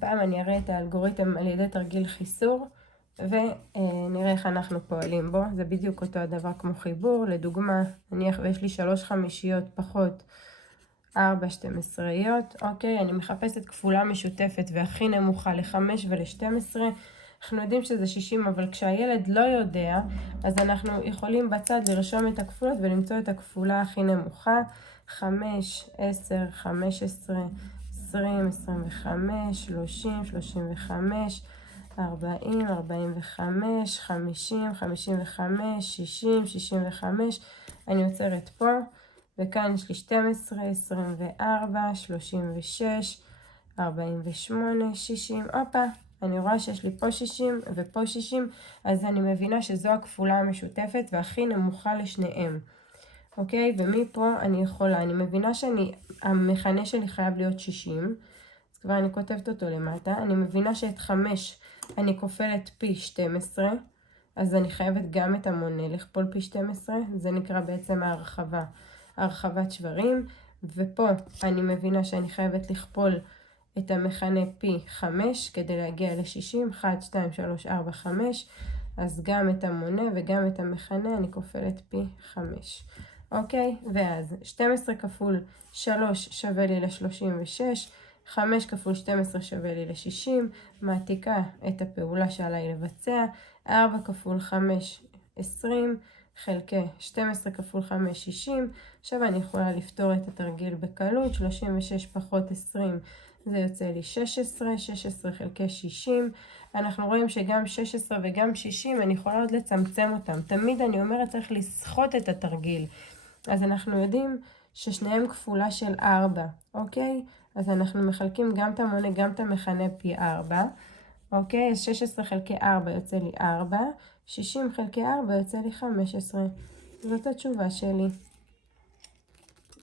הפעם אני אראה את האלגוריתם על ידי תרגיל חיסור, ונראה איך אנחנו פועלים בו. זה בדיוק אותו הדבר כמו חיבור. לדוגמה, נניח ויש לי 3 חמישיות פחות 4 12-יות. אוקיי, אני מחפשת כפולה משותפת והכי נמוכה ל5 ול12. אנחנו יודעים שזה 60, אבל כשהילד לא יודע, אז אנחנו יכולים בצד לרשום את הכפולות ולמצוא את הכפולה הכי נמוכה. 5, 10, 15, 20, 25, 30, 35, 40, 45, 50, 55, 60, 65. אני עוצרת פה, וכאן יש לי 12, 24, 36, 48, 60. הופה, אני רואה שיש לי פה 60 ופה 60, אז אני מבינה שזו הכפולה המשותפת והכי נמוכה לשניהם. אוקיי, ומפה אני מבינה המכנה שלי חייב להיות 60, אז כבר אני כותבת אותו למטה. אני מבינה שאת 5 אני כופלת פי 12, אז אני חייבת גם את המונה לכפול פי 12, זה נקרא בעצם הרחבת שברים. ופה אני מבינה שאני חייבת לכפול את המכנה פי 5 כדי להגיע ל-60, 1, 2, 3, 4, 5, אז גם את המונה וגם את המכנה אני כופלת פי 5. אוקיי, ואז 12 כפול 3 שווה לי ל-36, 5 כפול 12 שווה לי ל-60, מעתיקה את הפעולה שעליי לבצע. 4 כפול 5 20, חלקי 12 כפול 5 60. עכשיו אני יכולה לפתור את התרגיל בקלות. 36 פחות 20 זה יוצא לי 16, 16 חלקי 60. אנחנו רואים שגם 16 וגם 60 אני יכולה עוד לצמצם אותם. תמיד אני אומרת צריך לסחוט את התרגיל. אז אנחנו יודעים ששניהם כפולה של 4, אוקיי? אז אנחנו מחלקים גם את המונה גם את המכנה פי 4. אוקיי, אז 16 חלקי 4 יוצא לי 4, 60 חלקי 4 יוצא לי 15. זאת התשובה שלי.